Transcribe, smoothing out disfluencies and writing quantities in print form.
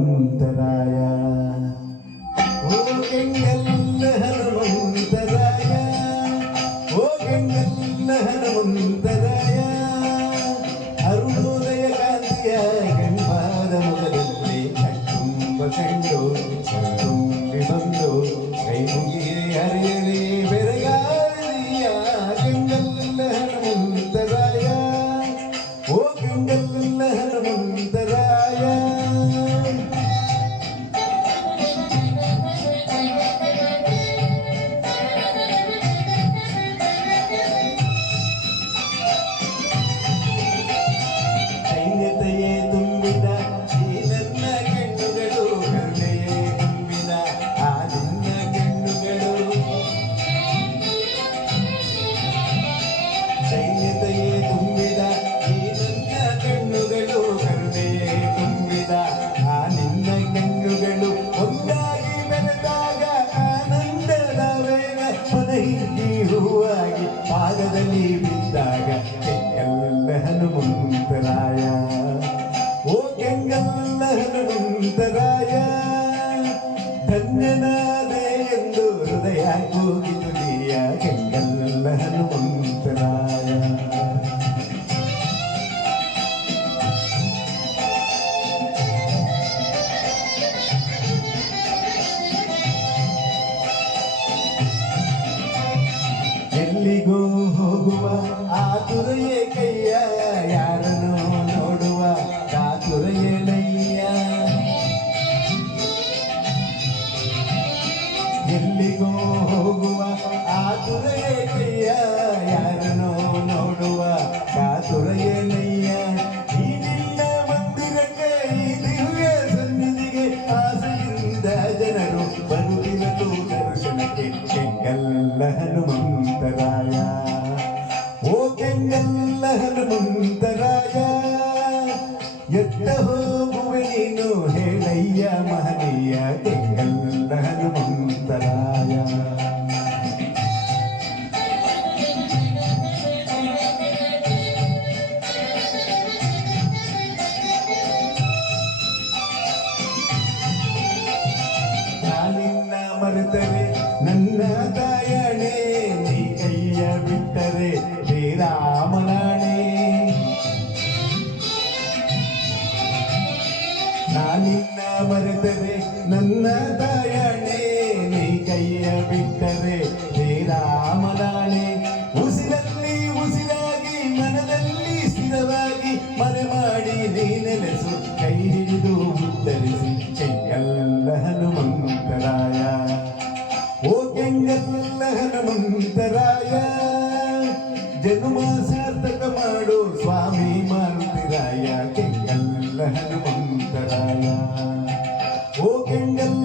ಹನುಮಂತರಾಯ ಓ ಕೆಂಗಲ್ಲ ಹನುಮಂತರಾಯ ಓ ಕೆಂಗಲ್ಲ ಹನುಮಂತರಾಯ ಅರುಣೋದಯ ಕಾಂತಿಯ ಗಣ್ಪಾದ ಮೊದಲಲ್ಲಿ ಕಟ್ಟುಂಬ ಕಂಡು ತುಂಬಿ ಬಂದು ಕೈ ಮುಗಿಯೇ ಹರಿಯಲಿ ಬೆರಗಾರಿಯ ಕೆಂಗಲ್ಲ ಹನುಮಂತರಾಯ ಓ ಕೆಂಗಲ್ಲ ಹನುಮಂತರಾಯ ಸೈನ್ಯತೆಯೇ ತುಂಬಿದ ಈ ನನ್ನ ಕಣ್ಣುಗಳು ಕರುಣೆಯೇ ತುಂಬಿದ ಆ ನಿನ್ನ ಕಣ್ಣುಗಳು ಸೈನ್ಯತೆಯೇ ತುಂಬಿದ ಈ ನನ್ನ ಕಣ್ಣುಗಳು ಕರುಣೆಯೇ ತುಂಬಿದ ಆ ನಿನ್ನ ಕಣ್ಣುಗಳು ಒಂದಾಗಿ ಬೆರೆತಾಗ ಆನಂದದ ವೇಳ ಮನಹಿಕ್ಕಿ ಹೂವಾಗಿ ಪಾದದಲ್ಲಿ ಬಿದ್ದಾಗ ಕೆಂಗಲ್ಲ ಹನುಮಂತರಾಯ ಓ ಕೆಂಗಲ್ಲ ಹನುಮಂತರಾಯ ಧನ್ಯನಾದೆ ಎಂದು ಹೃದಯ ಕೂಗಿತು ನೀಯ ಕೆಂಗಲ್ಲ ಹನುಮಂತರಾಯ ಎಲ್ಲಿಗೋ ಹೋಗುವ ಆತುರೆಯೇ ಕೈಯ ಯಾರನ್ನು ನೋಡುವ ಕಾತುರೆಯೇ ನಯ್ಯ ಎಲ್ಲಿಗೋ ಹೋಗುವ ಆತುರೆಯೇ ಕೈಯ ಯಾರನ್ನು ನೋಡುವ ಕಾತುರೆಯೇ ನಯ್ಯ ಈ ನಿನ್ನ ಮಂದಿರಕ್ಕೆ ಈ ದಿವ್ಯ ಸನ್ನಿಧಿಗೆ ಆಸೆಯಿಂದ ಜನರು ಬರುತ್ತಿರಲು ದರ್ಶನಕ್ಕೆ ಕೆಂಗಲ್ಲ ಹನುಮಂತರಾಯ ಓ ಕೆಂಗಲ್ಲ ಹನುಮಂತರಾಯ ಎತ್ತ ಹೋಗುವೆ ನೀನು ಹೇಳಯ್ಯ ಮಹನೀಯ ಕೆಂಗಲ್ಲ ಹನುಮಂತರಾಯ ನಾನಿನ್ನ ಮರೆತರೆ ನನ್ನ ತಾಯಣೆ ನೀ ಕೈಯ ಬಿಟ್ಟರೆ ಶ್ರೀರಾಮನಾಣೆ ನಾನಿನ್ನ ಮರೆತರೆ ನನ್ನ ತಾಯಣೆ ನೀ ಕೈಯ ಬಿಟ್ಟರೆ ಶ್ರೀರಾಮನಾಣೆ ಉಸಿರಲ್ಲಿ ಉಸಿರಾಗಿ ಮನದಲ್ಲಿ ಸ್ಥಿರವಾಗಿ ಮರೆ ಮಾಡಿ ನೀ ನೆಲೆಸು ಕೈ ಹಿಡಿದು ಉತ್ತರಿಸಿ ಕೆಂಗಲ್ಲ ಹನುಮಂತರಾಯ ಓ ಕೆಂಗಲ್ಲ ಹನುಮಂತರಾಯ ಜನ್ಮ ಸಾರ್ಥಕ ಮಾಡು ಸ್ವಾಮಿ ಮಾರುತಿರಾಯ ಕೆಂಗಲ್ಲ ಹನುಮಂತರಾಯ ಓ ಕೆಂಗಲ್ಲ